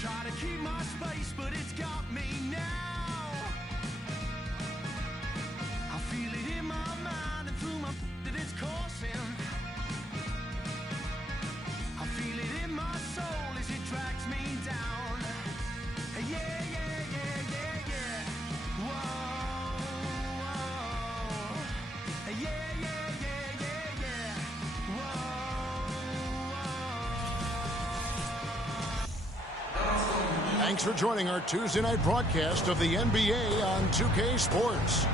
Try to keep my space, but it's got me now. I feel it in my mind and through my that it's coursing. I feel it in my soul as it drags me down. Yeah, yeah, yeah, yeah, yeah. Whoa, whoa. Yeah, yeah, yeah, yeah, yeah. Whoa. Thanks for joining our Tuesday night broadcast of the NBA on 2K Sports.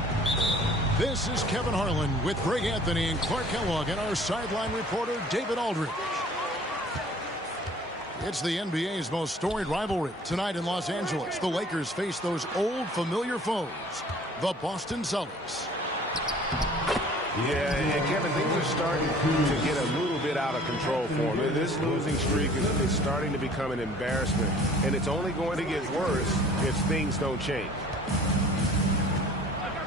This is Kevin Harlan with Greg Anthony and Clark Kellogg and our sideline reporter David Aldridge. It's the NBA's most storied rivalry. Tonight in Los Angeles, the Lakers face those old familiar foes, the Boston Celtics. Yeah, and Kevin, things are starting to get a little bit out of control for him. This losing streak is starting to become an embarrassment, and it's only going to get worse if things don't change.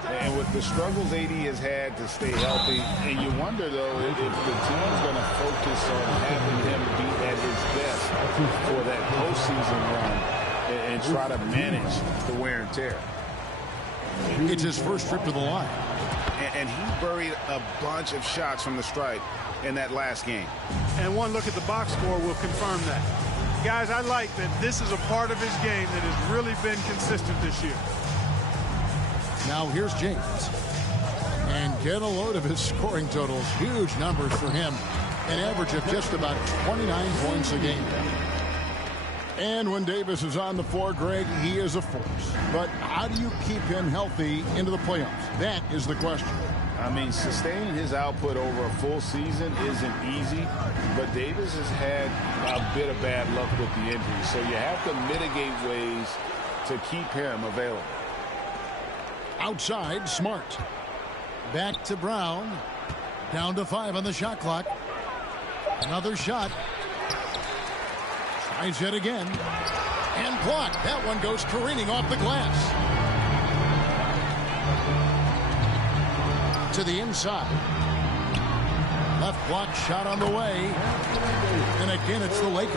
And with the struggles AD has had to stay healthy. And you wonder, though, if the team's going to focus on having him be at his best for that postseason run and try to manage the wear and tear. It's his first trip to the line. And he buried a bunch of shots from the stripe in that last game. And one look at the box score will confirm that. Guys, I like that this is a part of his game that has really been consistent this year. Now here's James. And get a load of his scoring totals. Huge numbers for him. An average of just about 29 points a game. And when Davis is on the floor, Greg, he is a force. But how do you keep him healthy into the playoffs? That is the question. I mean, sustaining his output over a full season isn't easy, but Davis has had a bit of bad luck with the injury. So you have to mitigate ways to keep him available. Outside, Smart. Back to Brown. Down to 5 on the shot clock. Another shot. Tries it again. And blocked. That one goes careening off the glass. To the inside. Left block shot on the way. And again, it's the Lakers.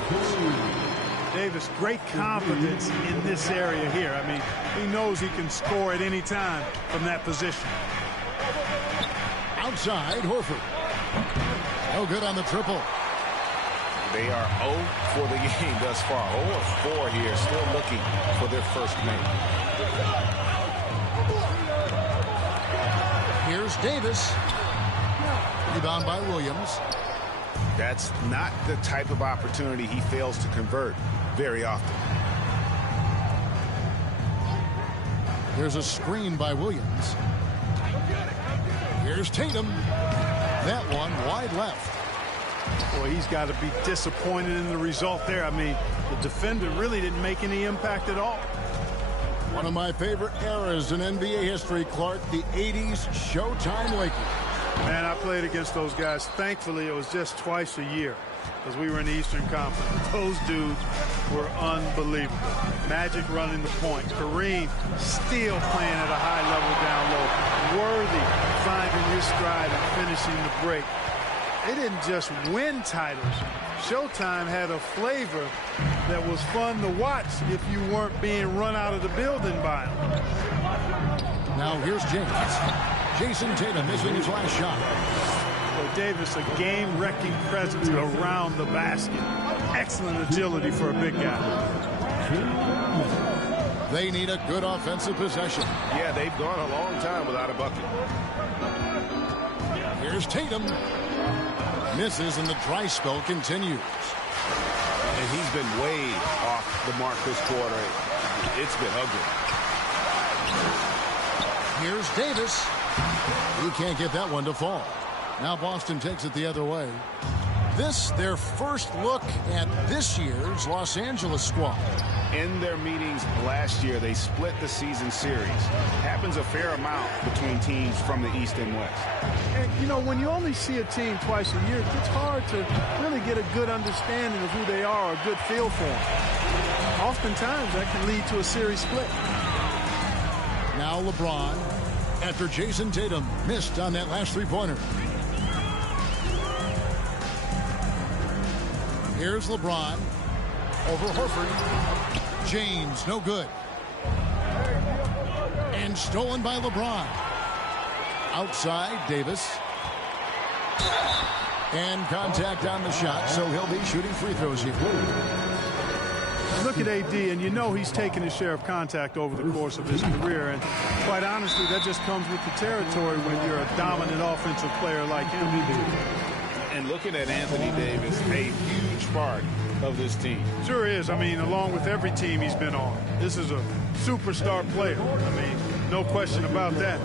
Davis, great confidence in this area here. I mean, he knows he can score at any time from that position. Outside, Horford. No good on the triple. They are 0 for the game thus far. 0 of 4 here, still looking for their first make. Here's Davis. Rebound by Williams. That's not the type of opportunity he fails to convert very often. There's a screen by Williams. Here's Tatum. That one wide left. Boy, he's got to be disappointed in the result there. I mean, the defender really didn't make any impact at all. One of my favorite eras in NBA history, Clark, the 80s Showtime Lakers. Man, I played against those guys. Thankfully, it was just twice a year because we were in the Eastern Conference. Those dudes were unbelievable. Magic running the point. Kareem still playing at a high level down low. Worthy finding his stride and finishing the break. They didn't just win titles. Showtime had a flavor that was fun to watch if you weren't being run out of the building by them. Now here's James. Jason Tatum missing his last shot. Well, Davis, a game-wrecking presence around the basket. Excellent agility for a big guy. They need a good offensive possession. Yeah, they've gone a long time without a bucket. Here's Tatum. Misses and the dry spell continues. And he's been way off the mark this quarter. It's been ugly. Here's Davis. He can't get that one to fall. Now Boston takes it the other way. This, their first look at this year's Los Angeles squad. In their meetings last year, they split the season series. Happens a fair amount between teams from the East and West. And, you know, when you only see a team twice a year, it gets hard to really get a good understanding of who they are, a good feel for them. Oftentimes, that can lead to a series split. Now LeBron, after Jason Tatum missed on that last three-pointer. Here's LeBron over Horford. James, no good. And stolen by LeBron. Outside, Davis. And contact on the shot, so he'll be shooting free throws here. Look at AD, and you know he's taken his share of contact over the course of his career. And quite honestly, that just comes with the territory when you're a dominant offensive player like him. And looking at Anthony Davis, a huge part of this team. Sure is. I mean, along with every team he's been on. This is a superstar player. I mean, no question about that.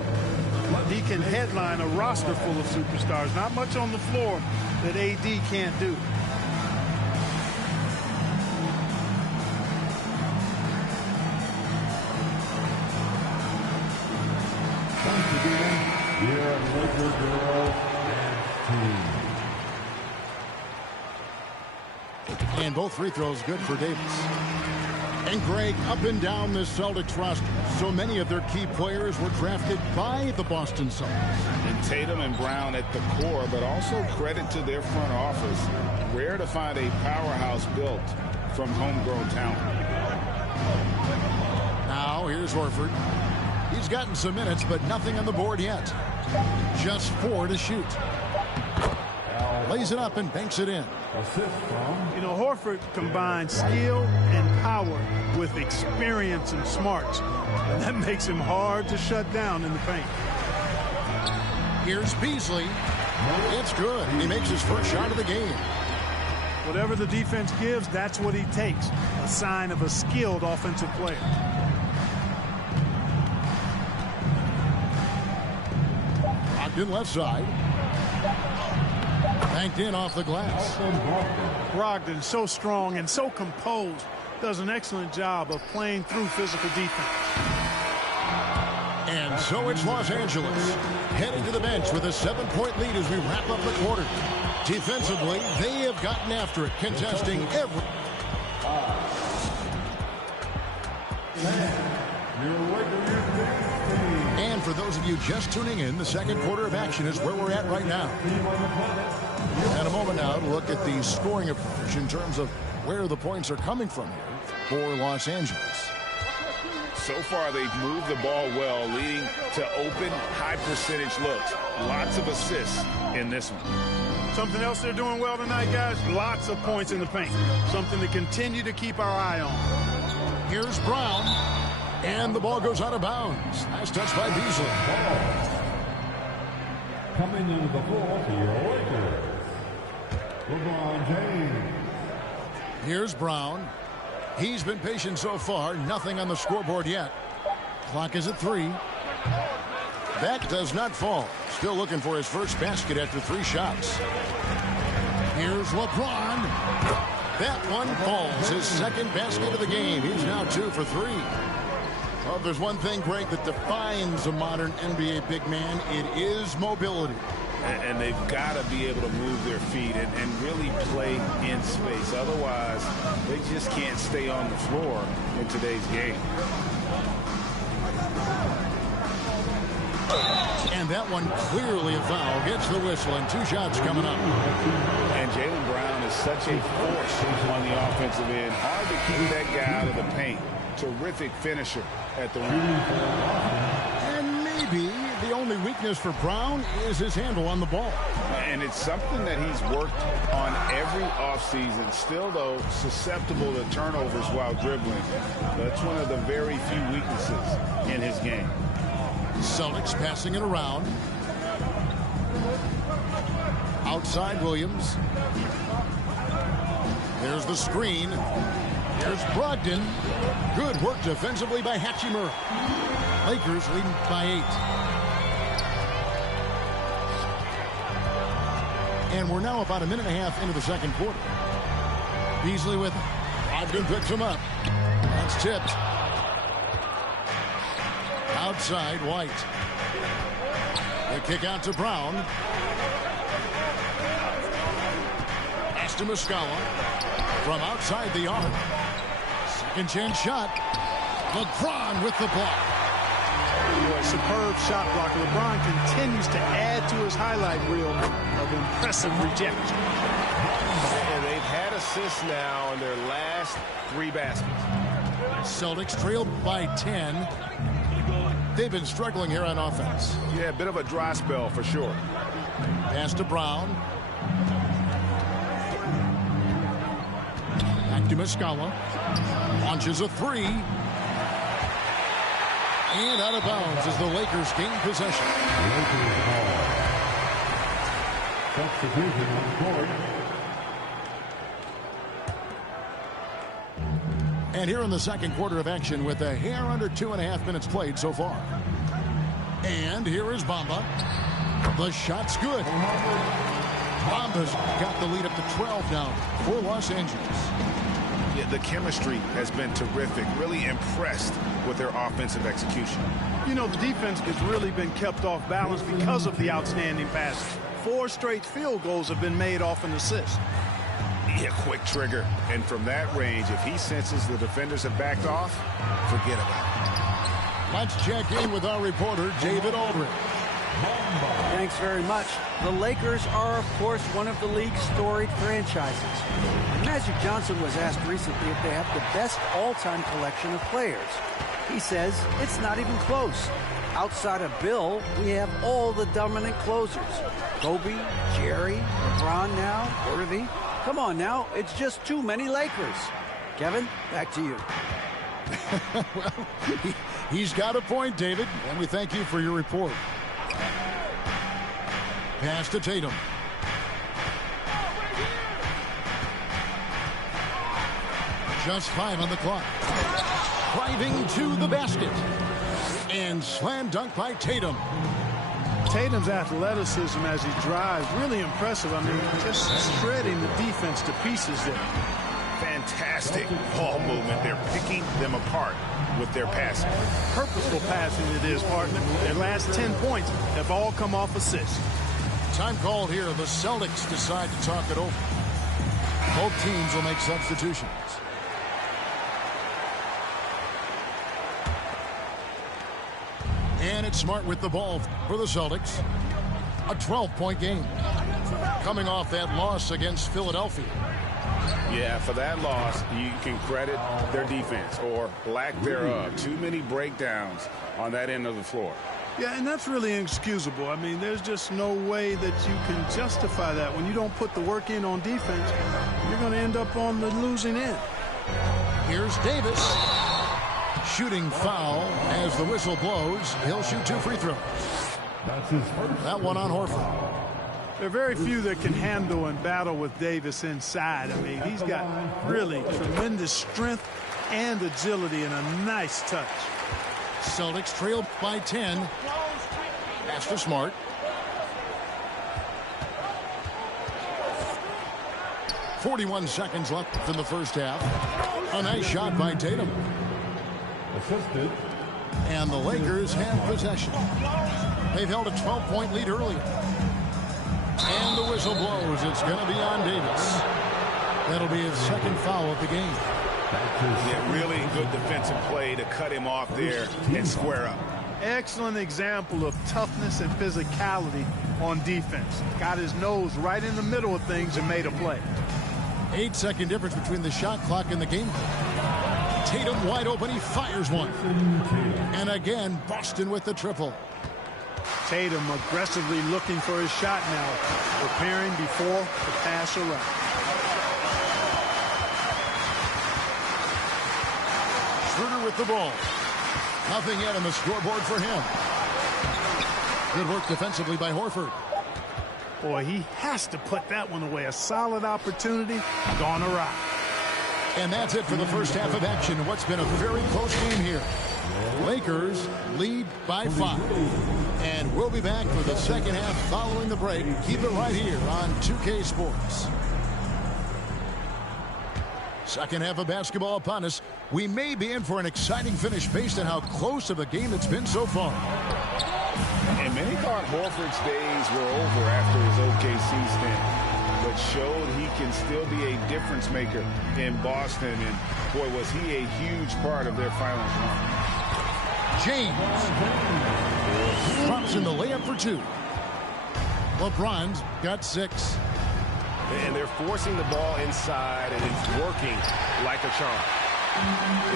He can headline a roster full of superstars. Not much on the floor that AD can't do. And both free throws good for Davis. And Greg, up and down this Celtics roster, so many of their key players were drafted by the Boston Celtics. And Tatum and Brown at the core, but also credit to their front office. Rare to find a powerhouse built from homegrown talent. Now here's Horford. He's gotten some minutes, but nothing on the board yet. Just 4 to shoot. Lays it up and banks it in. You know, Horford combines skill and power with experience and smarts. And that makes him hard to shut down in the paint. Here's Beasley. It's good. He makes his first shot of the game. Whatever the defense gives, that's what he takes. A sign of a skilled offensive player. Locked in left side. Banked in off the glass. Brogdon, so strong and so composed, does an excellent job of playing through physical defense. And so it's Los Angeles heading to the bench with a 7-point lead as we wrap up the quarter. Defensively, they have gotten after it, contesting every. And for those of you just tuning in, the second quarter of action is where we're at right now. And a moment now to look at the scoring approach in terms of where the points are coming from here for Los Angeles. So far, they've moved the ball well, leading to open, high-percentage looks. Lots of assists in this one. Something else they're doing well tonight, guys, lots of points in the paint. Something to continue to keep our eye on. Here's Brown, and the ball goes out of bounds. Nice touch by Beasley. Coming into the floor for your Lakers, LeBron James. Here's Brown. He's been patient so far. Nothing on the scoreboard yet. Clock is at 3. That does not fall. Still looking for his first basket after 3 shots. Here's LeBron. That one falls. His second basket of the game. He's now 2 for 3. Well, there's one thing, Greg, that defines a modern NBA big man. It is mobility. And they've got to be able to move their feet and really play in space. Otherwise, they just can't stay on the floor in today's game. And that one clearly a foul. Gets the whistle and 2 shots coming up. And Jaylen Brown is such a force on the offensive end. Hard to keep that guy out of the paint. Terrific finisher at the rim. And maybe the only weakness for Brown is his handle on the ball. And it's something that he's worked on every offseason. Still, though, susceptible to turnovers while dribbling. That's one of the very few weaknesses in his game. Celtics passing it around. Outside Williams. There's the screen. Here's Brogdon. Good work defensively by Hachimura. Lakers leading by 8. And we're now about a minute and a half into the second quarter. Beasley with it. Brogdon picks him up. It's tipped. Outside, White. The kick out to Brown. Pass to Muscala. From outside the arc. Second chance shot. LeBron with the block. Superb shot block. LeBron continues to add to his highlight reel of impressive rejection. And they've had assists now in their last 3 baskets. Celtics trailed by 10. They've been struggling here on offense. Yeah, a bit of a dry spell for sure. Pass to Brown. Back to Muscala. Launches a 3. And out of bounds as the Lakers gain possession. Substitution on court. And here in the second quarter of action with a hair under 2.5 minutes played so far. And here is Bamba. The shot's good. Bamba's got the lead up to 12 now for Los Angeles. Yeah, the chemistry has been terrific. Really impressed with their offensive execution. You know, the defense has really been kept off balance because of the outstanding passes. 4 straight field goals have been made off an assist. Yeah, quick trigger. And from that range, if he senses the defenders have backed off, forget about it. Let's check in with our reporter, David Aldridge. Thanks very much. The Lakers are, of course, one of the league's storied franchises. And Magic Johnson was asked recently if they have the best all-time collection of players. He says it's not even close. Outside of Bill, we have all the dominant closers. Kobe, Jerry, LeBron now, Worthy. Come on now, it's just too many Lakers. Kevin, back to you. Well, he's got a point, David, and we thank you for your report. Pass to Tatum. Just 5 on the clock. Driving to the basket. And slam dunk by Tatum. Tatum's athleticism as he drives, really impressive. I mean, just shredding the defense to pieces there. Fantastic ball movement. They're picking them apart with their passing. Purposeful passing it is, partner. Their last 10 points have all come off assists. Time called here. The Celtics decide to talk it over. Both teams will make substitutions. And it's Smart with the ball for the Celtics. A 12-point game. Coming off that loss against Philadelphia. Yeah, for that loss, you can credit their defense or lack thereof. Too many breakdowns on that end of the floor. Yeah, and that's really inexcusable. I mean, there's just no way that you can justify that. When you don't put the work in on defense, you're going to end up on the losing end. Here's Davis. Shooting foul as the whistle blows. He'll shoot 2 free throws. That's his first. That one on Horford. There are very few that can handle and battle with Davis inside. I mean, he's got really tremendous strength and agility and a nice touch. Celtics trail by 10. Pass to Smart. .41 seconds left in the first half. A nice shot by Tatum. Assisted. And the Lakers have possession. They've held a 12-point lead earlier. And the whistle blows. It's going to be on Davis. That'll be his second foul of the game. Yeah, really good defensive play to cut him off there and square up. Excellent example of toughness and physicality on defense. Got his nose right in the middle of things and made a play. 8-second difference between the shot clock and the game clock. Tatum wide open. He fires one. And again, Boston with the triple. Tatum aggressively looking for his shot now, preparing before the pass around. Schroeder with the ball. Nothing yet on the scoreboard for him. Good work defensively by Horford. Boy, he has to put that one away. A solid opportunity gone awry. And that's it for the first half of action. What's been a very close game here. Lakers lead by 5. And we'll be back for the second half following the break. Keep it right here on 2K Sports. Second half of basketball upon us. We may be in for an exciting finish based on how close of a game it's been so far. And many thought Horford's days were over after his OKC stint, but showed he can still be a difference maker in Boston. And boy, was he a huge part of their finals run. James drops in the layup for 2. LeBron's got 6. And they're forcing the ball inside, and it's working like a charm.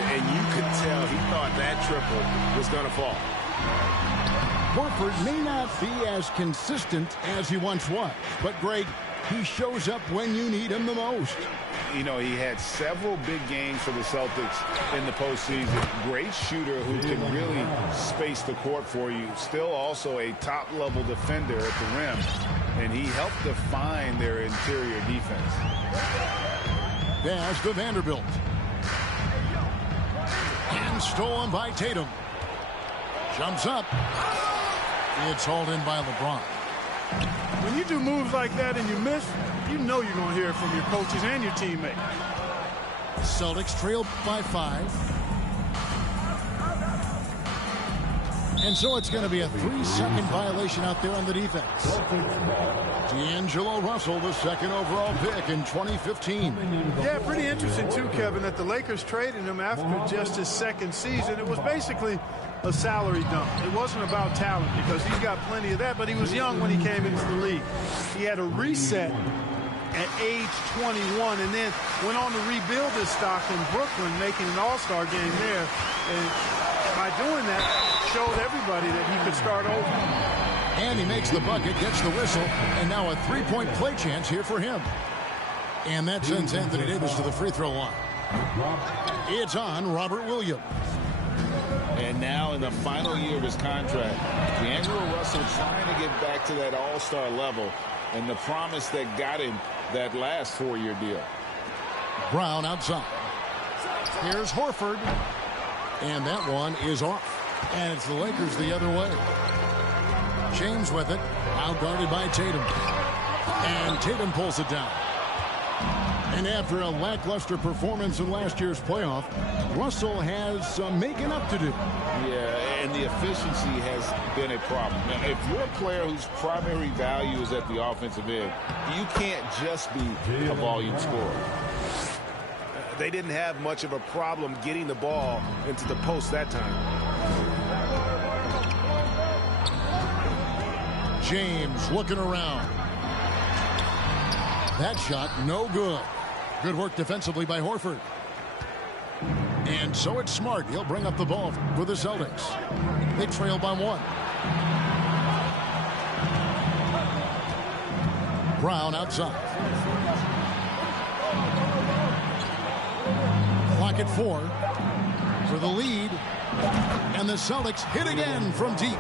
And you could tell he thought that triple was going to fall. Horford may not be as consistent as he once was, but Greg, he shows up when you need him the most. You know, he had several big games for the Celtics in the postseason. Great shooter who can really space the court for you. Still also a top-level defender at the rim. And he helped define their interior defense. Pass to Vanderbilt. And stolen by Tatum. Jumps up. It's hauled in by LeBron. When you do moves like that and you miss, you know you're going to hear it from your coaches and your teammates. Celtics trail by 5. And so it's going to be a 3-second violation out there on the defense. D'Angelo Russell, the second overall pick in 2015. Yeah, pretty interesting too, Kevin, that the Lakers traded him after just his second season. It was basically a salary dump. It wasn't about talent because he's got plenty of that, but he was young when he came into the league. He had a reset at age 21 and then went on to rebuild his stock in Brooklyn, making an all-star game there. And by doing that, showed everybody that he could start over. And he makes the bucket, gets the whistle, and now a 3-point play chance here for him. And that sends Anthony Davis to the free throw line. It's on Robert Williams. And now in the final year of his contract, D'Angelo Russell trying to get back to that all-star level and the promise that got him that last 4-year deal. Brown outside. Here's Horford. And that one is off. And it's the Lakers the other way. James with it. Outguarded by Tatum. And Tatum pulls it down. And after a lackluster performance in last year's playoff, Russell has some making up to do. Yeah, and the efficiency has been a problem. Now, if you're a player whose primary value is at the offensive end, you can't just be a volume scorer. They didn't have much of a problem getting the ball into the post that time. James looking around. That shot no good. Good work defensively by Horford. And so it's Smart. He'll bring up the ball for the Celtics. They trail by 1. Brown outside. Clock at 4 for the lead. And the Celtics hit again from deep.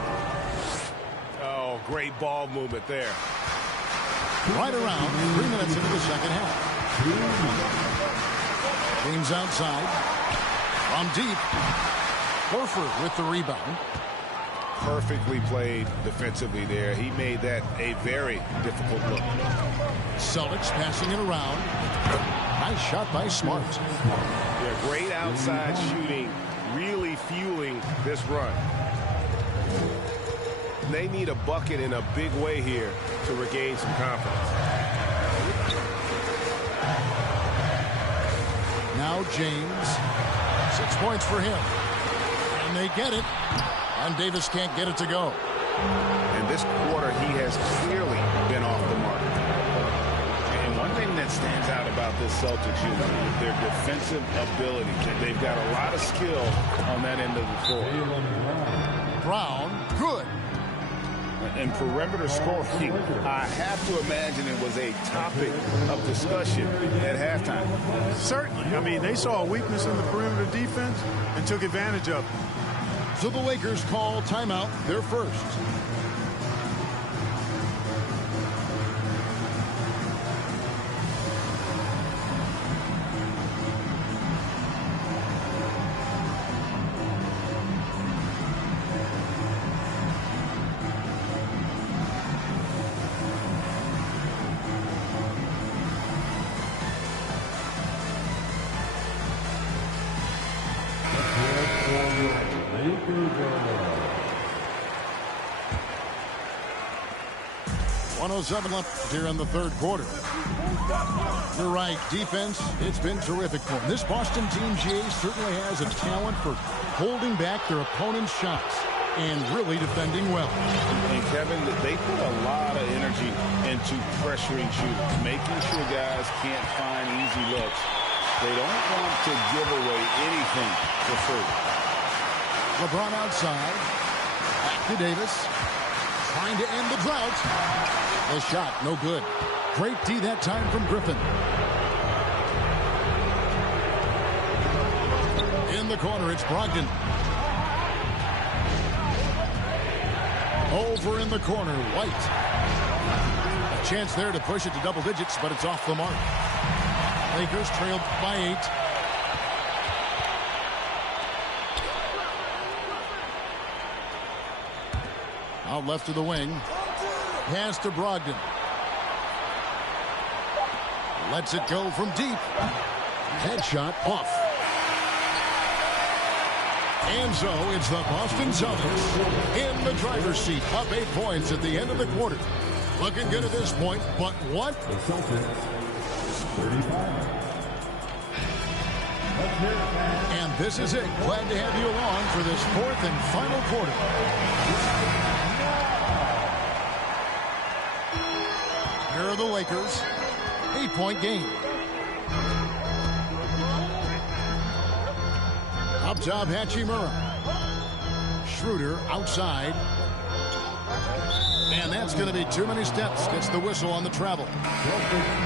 Oh, great ball movement there. Right around 3 minutes into the second half. James outside. From deep. Horford with the rebound. Perfectly played defensively there. He made that a very difficult look. Celtics passing it around. Nice shot by Smart. Yeah, great outside shooting, really fueling this run. They need a bucket in a big way here to regain some confidence. Now James. 6 points for him. And they get it. And Davis can't get it to go. And this quarter, he has clearly been off the mark. And one thing that stands out about this Celtics unit is their defensive ability. They've got a lot of skill on that end of the floor. Brown, good. And perimeter scoring, I have to imagine it was a topic of discussion at halftime. Certainly. I mean, they saw a weakness in the perimeter defense and took advantage of it. So the Lakers call timeout, their first. 1:07 left here in the third quarter. You're right. Defense, it's been terrific for them. This Boston team, GA, certainly has a talent for holding back their opponent's shots and really defending well. And, Kevin, they put a lot of energy into pressuring shooters, making sure guys can't find easy looks. They don't want to give away anything for free. LeBron outside. Back to Davis. Trying to end the drought. The shot, no good. Great D that time from Griffin. In the corner, it's Brogdon. Over in the corner, White. A chance there to push it to double digits, but it's off the mark. Lakers trailed by 8. Out left to the wing. Pass to Brogdon. Lets it go from deep. Headshot off. And so it's the Boston Celtics in the driver's seat, up 8 points at the end of the quarter. Looking good at this point, but what? The Celtics, 35. And this is it. Glad to have you along for this 4th and final quarter. Here are the Lakers. 8-point game. Up top, Hachimura. Schroeder outside. And that's going to be too many steps. Gets the whistle on the travel.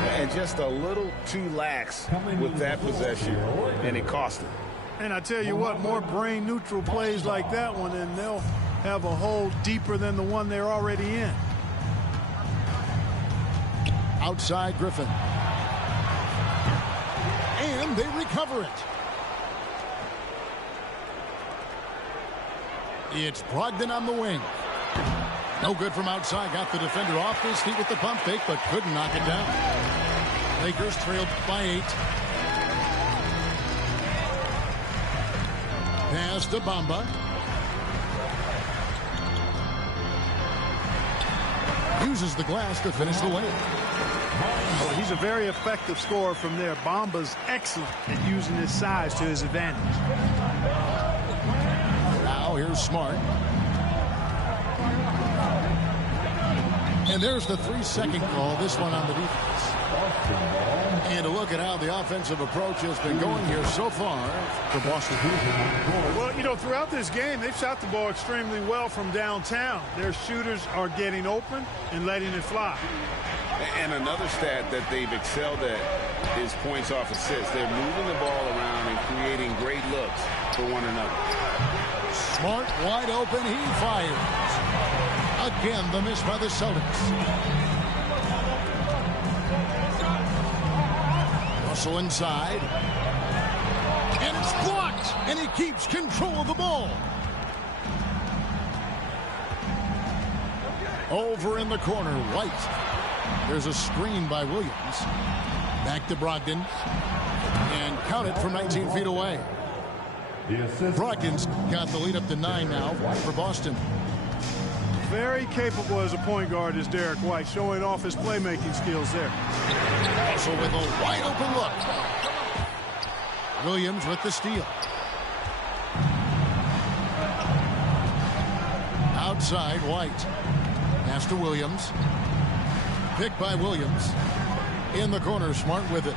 And just a little too lax with that possession, and it cost him. And I tell you what, more brain-neutral plays like that one, and they'll have a hole deeper than the one they're already in. Outside Griffin. And they recover it. It's Brogdon on the wing. No good from outside. Got the defender off his feet with the pump fake, but couldn't knock it down. Lakers trailed by 8. Pass to Bamba. Uses the glass to finish the layup. Well, he's a very effective scorer from there. Bamba's excellent at using his size to his advantage. Now here's Smart. And there's the 3-second call, this one on the defense. And to look at how the offensive approach has been going here so far for Boston. Well, you know, throughout this game, they've shot the ball extremely well from downtown. Their shooters are getting open and letting it fly. And another stat that they've excelled at is points off assists. They're moving the ball around and creating great looks for one another. Smart wide open, he fires. Again, the miss by the Celtics. Russell inside. And it's blocked. And he keeps control of the ball. Over in the corner, White. There's a screen by Williams. Back to Brogdon. And count it from 19 feet away. Brogdon's got the lead up to 9 now for Boston. Very capable as a point guard is Derek White, showing off his playmaking skills there. Also with a wide open look. Williams with the steal. Outside, White. Pass to Williams. Picked by Williams. In the corner, Smart with it.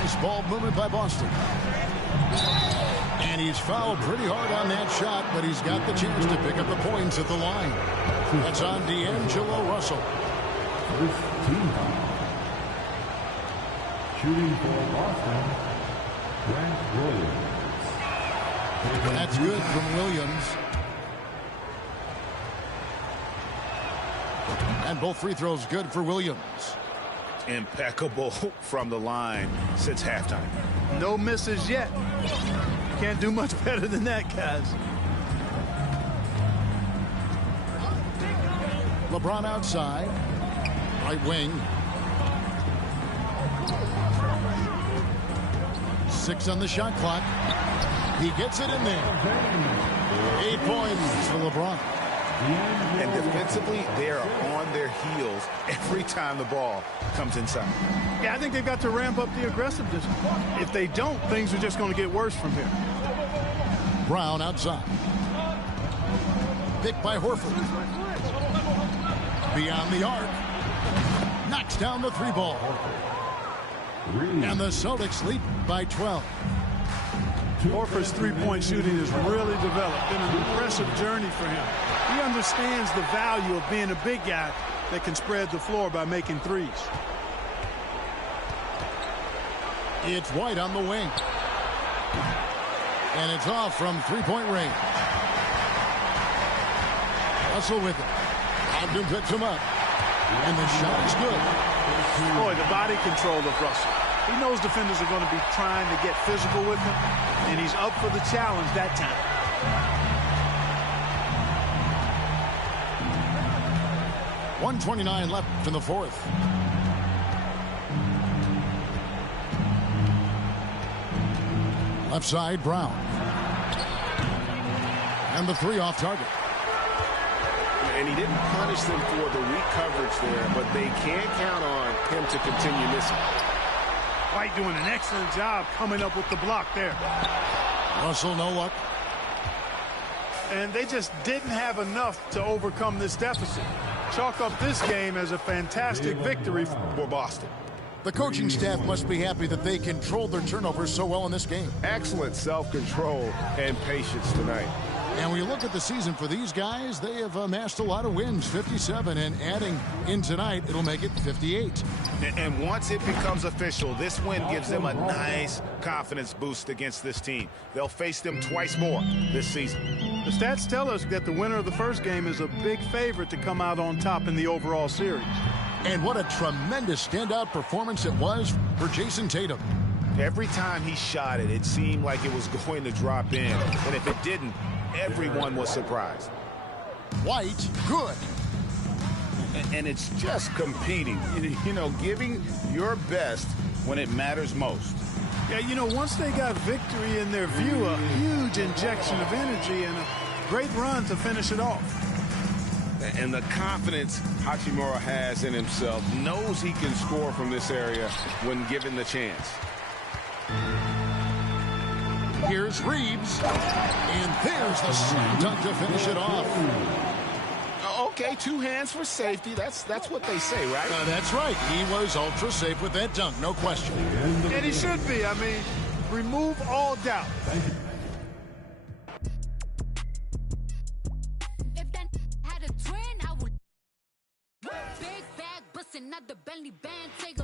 Nice ball movement by Boston. And he's fouled pretty hard on that shot, but he's got the chance to pick up the points at the line. That's on D'Angelo Russell. First team foul. Shooting for Boston, Grant Williams. That's good from Williams. And both free throws good for Williams. Impeccable from the line since halftime. No misses yet. Can't do much better than that, guys. LeBron outside. Right wing. 6 on the shot clock. He gets it in there. 8 points for LeBron. And defensively, they are on their heels every time the ball comes inside. Yeah, I think they've got to ramp up the aggressiveness. If they don't, things are just going to get worse from here. Brown outside. Picked by Horford. Beyond the arc. Knocks down the 3-ball. And the Celtics lead by 12. Horford's three-point shooting has really developed. Been an impressive journey for him. He understands the value of being a big guy that can spread the floor by making threes. It's White on the wing. And it's off from three-point range. Russell with it. Ogden picks him up. And the shot is good. Boy, the body control of Russell. He knows defenders are going to be trying to get physical with him, and he's up for the challenge that time. .129 left in the fourth. Left side, Brown. And the 3 off target. And he didn't punish them for the weak coverage there, but they can't count on him to continue missing. White doing an excellent job coming up with the block there. Russell, no luck. And they just didn't have enough to overcome this deficit. Chalk up this game as a fantastic victory for Boston. The coaching staff must be happy that they controlled their turnovers so well in this game. Excellent self-control and patience tonight. And we look at the season for these guys, they have amassed a lot of wins, 57, and adding in tonight, it'll make it 58. And once it becomes official, this win gives them a nice confidence boost against this team. They'll face them twice more this season. The stats tell us that the winner of the first game is a big favorite to come out on top in the overall series. And what a tremendous standout performance it was for Jason Tatum. Every time he shot it, it seemed like it was going to drop in. And if it didn't, everyone was surprised. White, good. And it's just competing, you know, giving your best when it matters most. Yeah, you know, once they got victory in their view, a huge injection of energy and a great run to finish it off. And the confidence Hachimura has in himself, knows he can score from this area when given the chance. Here's Reeves. And there's the slam dunk to finish it off. Okay, 2 hands for safety. That's what they say, right? That's right. He was ultra safe with that dunk, no question. And he should be. I mean, remove all doubt. If that had a twin, I would. Big bag busting out the belly band, take